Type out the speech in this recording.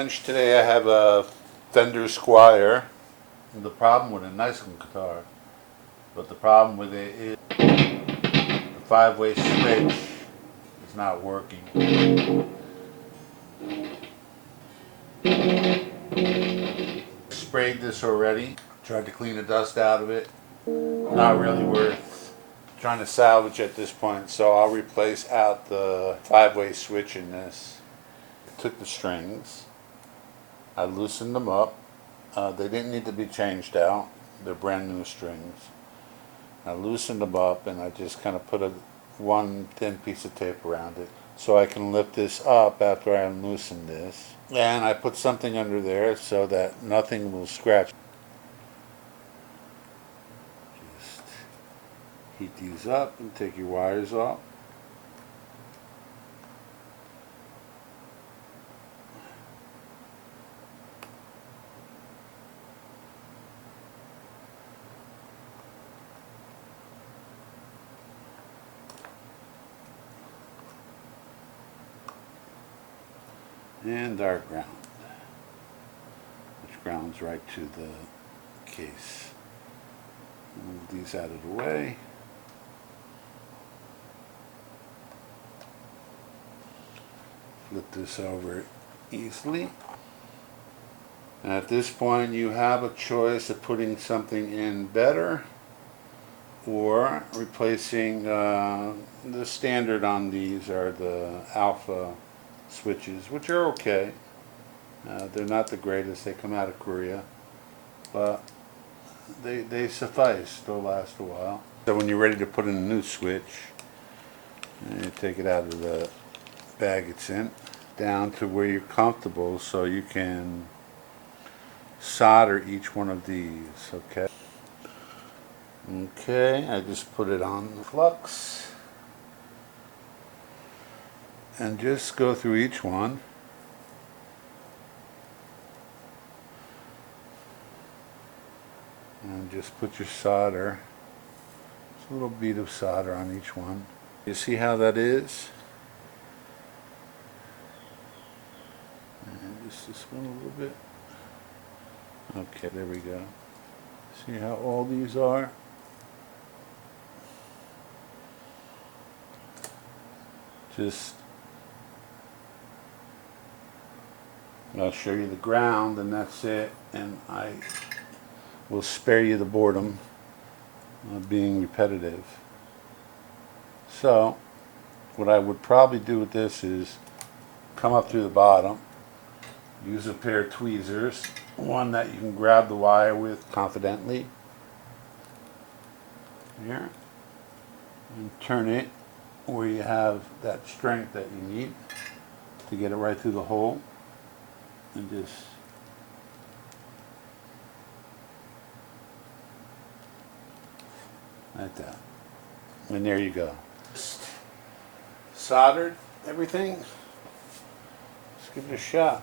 bench today I have a Fender Squire. And the problem with a nice looking guitar, but the problem with it is the 5-way switch is not working. Sprayed this already, tried to clean the dust out of it. Not really worth trying to salvage at this point, so I'll replace out the 5-way switch in this. I took the strings, I loosened them up. They didn't need to be changed out. They're brand new strings. I loosened them up and I just kind of put one thin piece of tape around it so I can lift this up after I unloosen this. And I put something under there so that nothing will scratch. Just heat these up and take your wires off. And dark ground, which grounds right to the case. Move these out of the way. Flip this over easily. And at this point you have a choice of putting something in better or replacing the standard on these are the alpha switches, which are okay. They're not the greatest. They come out of Korea, but they suffice. They'll last a while. So when you're ready to put in a new switch, you take it out of the bag it's in, down to where you're comfortable, so you can solder each one of these. Okay, I just put it on the flux. And just go through each one. And just put your solder, just a little bead of solder on each one. You see how that is? And just this one a little bit. Okay, there we go. See how all these are? Just I'll show you the ground and that's it, and I will spare you the boredom of being repetitive. So what I would probably do with this is come up through the bottom, use a pair of tweezers, one that you can grab the wire with confidently here, and turn it where you have that strength that you need to get it right through the hole. And just like that. And there you go. Soldered everything. Let's give it a shot.